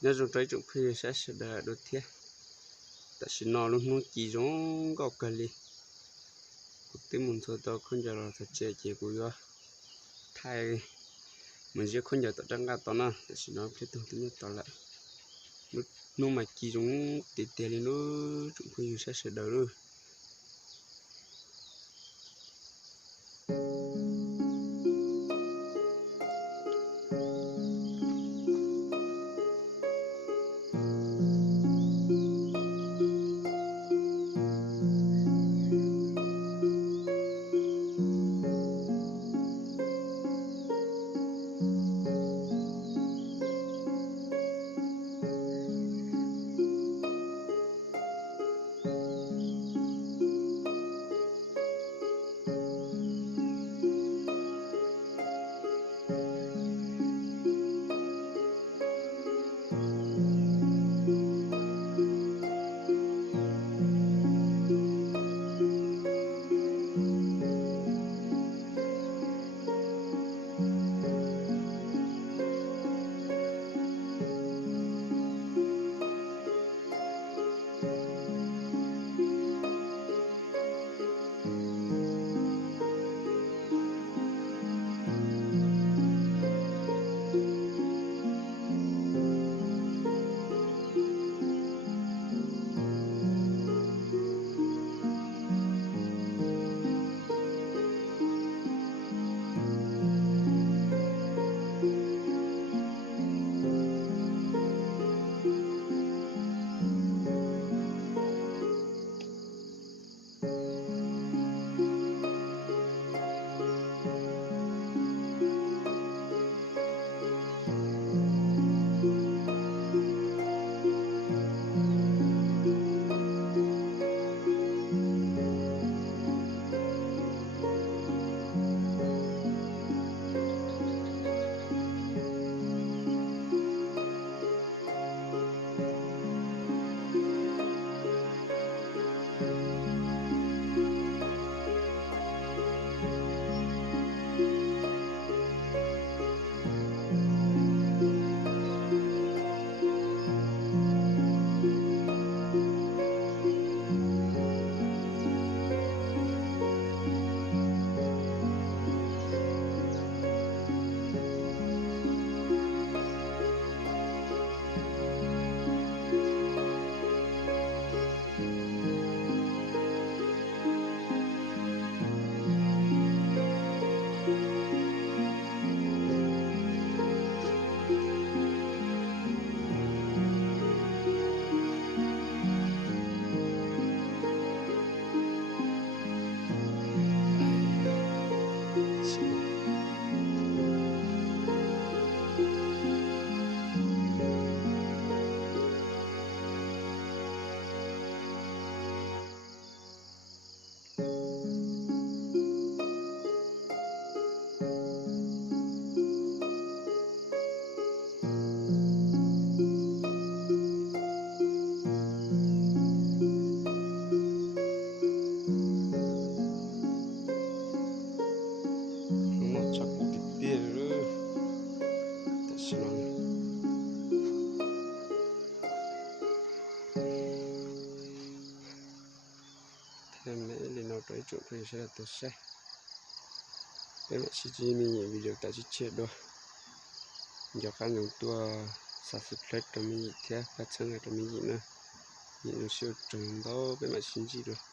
nhớ rồi trái trụng phi sẽ đỡ đôi thiết tại xin nó luôn nó chỉ giống gọc cà li tiếng muốn thôi tao không giờ là thật chế của yo thay mình sẽ không giờ tao trắng gà tao nè tại xin nó phải tương tự nhất tao lại nó mà chỉ giống tê tê lên nó trụng phi sẽ đỡ rồi trái trộn thì sẽ là tôi sẽ cái chị mình video ta chỉ chết đó giờ các những tua subscribe cho mình thế các chân này cho mình nữa những siêu trồng đó cái mà xin gì được